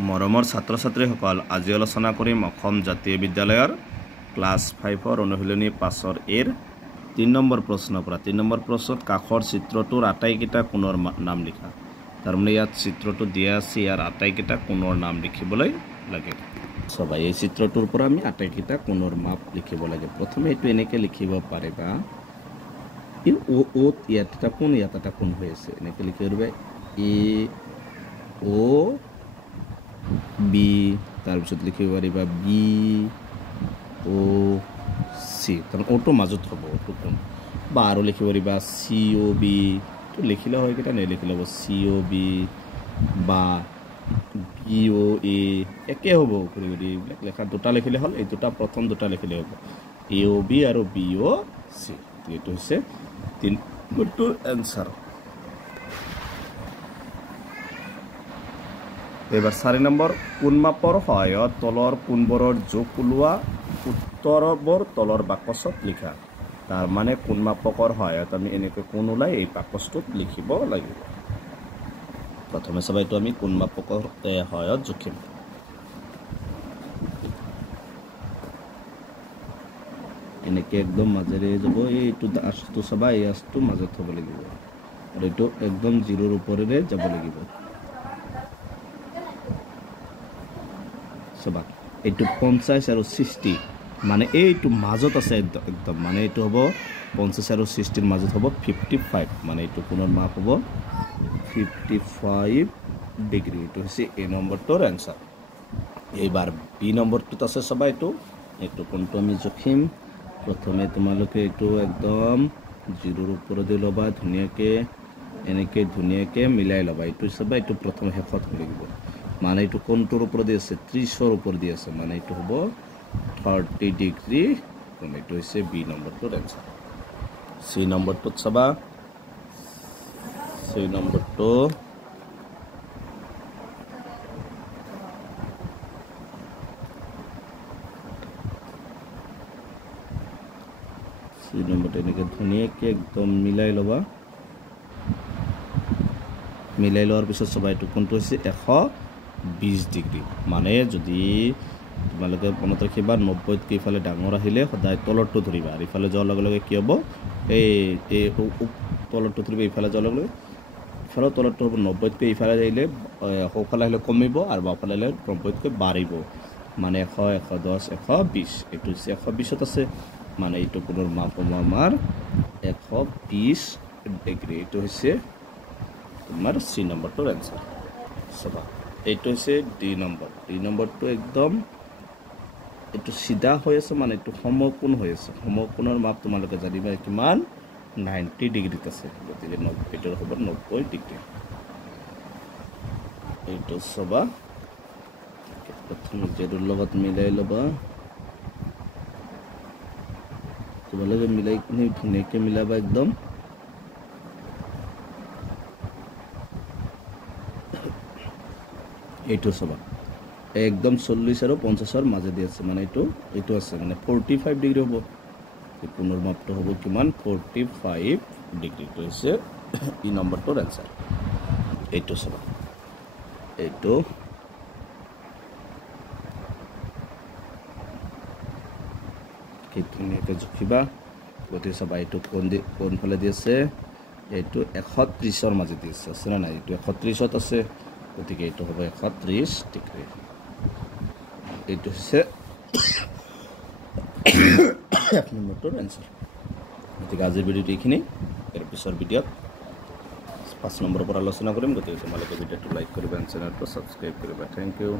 মৰমৰ ছাত্ৰ ছাত্ৰীসকল আজি আলোচনা কৰিম অসম জাতীয় বিদ্যালয়ৰ ক্লাছ 5ৰ অনুশীলনী 5ৰ এৰ 3 নম্বৰ প্ৰশ্নৰ পৰা 3 নম্বৰ প্ৰশ্নত কাষৰ চিত্ৰটোৰ আটাইকেইটা কোণৰ নাম লিখা তাৰমানে ইয়াত চিত্ৰটো দিয়া আছে ইয়াৰ আটাইকেইটা কোণৰ নাম লিখিবলৈ লাগে সবাই এই চিত্ৰটোৰ পৰা আমি আটাইকেইটা কোণৰ মাপ লিখিব লাগে প্ৰথমে এটো এনেকৈ লিখিব পাৰিবা ই ও ইয়াত এটা কোণ হৈ আছে এনেকৈ লিখিব এ ও বি তাৰপিছত লিখিব পাৰিবা বি ও সি কাৰণ ওটো মাজত হ'ব ওটো কোণ বা আৰু লিখিব পাৰিবা সি ও বি তো লিখিলে হয় কিটা নেলিখিলে হ'ব সি ও বি বা বি ও এ একে হ'ব কৰি লেখা দুটা লিখিলে হ'ল এই দুটা প্ৰথম দুটা লিখিলে হ'ব এ ও বি আৰু বি ও সি এইটো হৈছে 3 নম্বৰটো এনসাৰ এবাৰ 4 নম্বৰ কোণ মাপৰ সহায়ত তলৰ কোণবোৰৰ যোগ ওলোৱা উত্তৰবোৰ তলৰ বাকচত লিখা তাৰ মানে কোণ মাপকৰ সহায়ত আমি এনেকৈ কোণ ওলাই এই বাকচটোত লিখিব লাগিব প্ৰথমে সবাইটো আমি কোণ মাপকৰ সহায়ত জুখিম এনেকৈ একদম মাজেৰে যাব এইটো আস্তু সবাই আস্তু মাজত হ'ব লাগিব আৰু এইটো একদম 0 ৰ ওপৰেৰে যাব লাগিব সবা এইটো 50 আৰু 60 মানে এইটো মাজত আছে একদম মানে এইটো হ'ব 50 আৰু 60 ৰ মাজত হ'ব 55 মানে এইটো কোণৰ মাপ হ'ব 55 ডিগ্ৰী এইটো হৈছে এ নম্বৰটোৰ আনসাৰ এইবাৰ বি নম্বৰটোত আছে সবা এইটো কোণটো আমি জুখিম প্ৰথমে তোমালোকে এইটো একদম 0 ৰ ওপৰতে লবা ধুনিয়াকে এনেকে ধুনিয়াকে মিলাই লবা এইটো সবা এইটো প্ৰথমে হেফত লাগিব মানে এইটো কোণটোৰ ওপৰত আছে 30 ৰ ওপৰত দি আছে মানে এইটো হ'ব 30 ডিগ্ৰী কোণ এইটো হৈছে বি নম্বৰটোৰ আনসাৰ সি নম্বৰটোত সবা সি নম্বৰটো সি নম্বৰটো এনেকে ধুনিয়াকে একদম মিলাই লবা মিলাই লোৱাৰ পিছত সবাই এইটো কোণটো হৈছে 120 ডিগ্ৰী মানে যদি তোমালোকে মনত ৰাখিবা 90 কে ইফালে ডাঙৰ আহিলে সদায় তলৰটো ধৰিবা আৰু ইফালে যোৱাৰ লগে লগে কি হ'ব এই তলৰটো ধৰিবা ইফালে যোৱাৰ লগে লগে ইফালে তলৰটো হ'ব 90 কে ইফালে আহিলে সোঁফালে আহিলে কমিব আৰু বাওঁফালে আহিলে 90 কে বাঢ়িব মানে 100 110 120 এইটো হৈছে 120ত আছে মানে এইটো কোণৰ মাপ হ'ব আমাৰ 120 ডিগ্ৰী এইটো হৈছে তোমাৰ সি নম্বৰটোৰ আনসাৰ সবা এইটো হৈছে ডি নম্বৰটো একদম এইটো সিধা হৈ আছে মানে এইটো সমকোণ হৈ আছে সমকোণৰ মাপ তোমালোকে জানিবা কিমান 90 ডিগ্ৰীত আছে গতিকে 90 হ'ব 90 ডিগ্ৰী এইটো সবা প্ৰথমে জেডৰ লগত মিলাই লবা তোমালোকে মিলাই কিনে ধুনীয়াকৈ মিলাবা একদম এইটো সবা একদম 40 আৰু 50 ৰ মাজে দি আছে মানে এইটো আছে মানে 45 ডিগ্ৰী হ'ব কোণৰ মাপটো হ'ব কিমান 45 ডিগ্ৰী তো হৈছে ই নম্বৰটোৰ আনসার এইটো সবা এইটো কেনেকৈ জুখিবা গতিকে সবা এইটো কোণ ফালে দি আছে এইটো 130 ৰ মাজে দি আছে না নাই এইটো 130ত আছে গতিকে এইটো হ'ব 130 ডিগ্ৰী এইটো হৈছে এক নম্বৰটোৰ আনসাৰ গতিকে আজিৰ ভিডিঅ'টো এইখিনি ইয়াৰ পিছৰ ভিডিঅ'ত 5 নম্বৰৰ পৰা আলোচনা কৰিম গতিকে তোমালোকে ভিডিঅ'টো লাইক কৰিবা চেনেলটো সাবস্ক্ৰাইব কৰিবা থ্যাংক ইউ